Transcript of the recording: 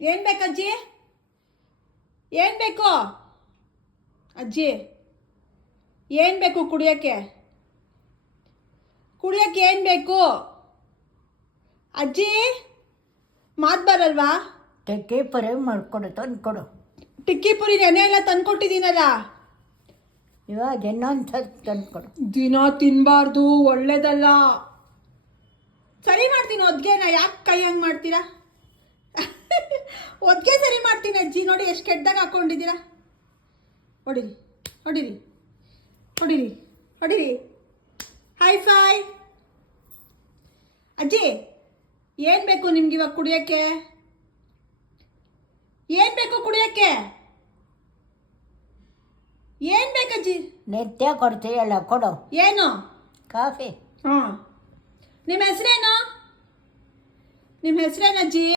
ಏನು ಬೇಕಜ್ಜಿ? ಏನು ಬೇಕು ಅಜ್ಜಿ? ಏನು ಬೇಕು ಕುಡಿಯೋಕ್ಕೆ? ಕುಡಿಯೋಕ್ಕೆ ಏನು ಬೇಕು ಅಜ್ಜಿ? ಮಾತು ಬರಲ್ವಾ? ಟೆಕ್ಕೆ ಪುರಿ ಮಾಡಿಕೊಡು, ತಂದುಕೊಡು. ಟಿಕ್ಕಿ ಪುರಿ ನೆನೆ ಎಲ್ಲ ತಂದ್ಕೊಟ್ಟಿದ್ದೀನಲ್ಲ. ಇವಾಗ ಇನ್ನೊಂದು ಸ್ವಲ್ಪ ತಂದುಕೊಡು. ದಿನ ತಿನ್ನಬಾರ್ದು, ಒಳ್ಳೇದಲ್ಲ. ಸರಿ ಮಾಡ್ತೀನಿ ಒದ್ಗೆನ, ಯಾಕೆ ಕೈ ಹಂಗೆ ಮಾಡ್ತೀರಾ? ಒದ್ಗೆ ಸರಿ ಮಾಡ್ತೀನಿ ಅಜ್ಜಿ. ನೋಡಿ ಎಷ್ಟು ಕೆಟ್ಟದಾಗ ಹಾಕ್ಕೊಂಡಿದ್ದೀರಾ. ಹೊಡಿರಿ ಹೊಡಿರಿ ಹೊಡಿರಿ ಹೊಡಿರಿ. High five. ಅಜ್ಜಿ ಏನು ಬೇಕು ನಿಮ್ಗೆ ಇವಾಗ ಕುಡಿಯೋಕ್ಕೆ? ಏನು ಬೇಕು ಕುಡಿಯೋಕ್ಕೆ? ಏನು ಬೇಕಜ್ಜಿ? ನಿತ್ಯ ಕೊಡ್ತೀಯಲ್ಲ, ಕೊಡು. ಏನು? ಕಾಫಿ. ಹಾಂ. ನಿಮ್ಮ ಹೆಸರೇನು? ನಿಮ್ಮ ಹೆಸರೇನಜ್ಜಿ?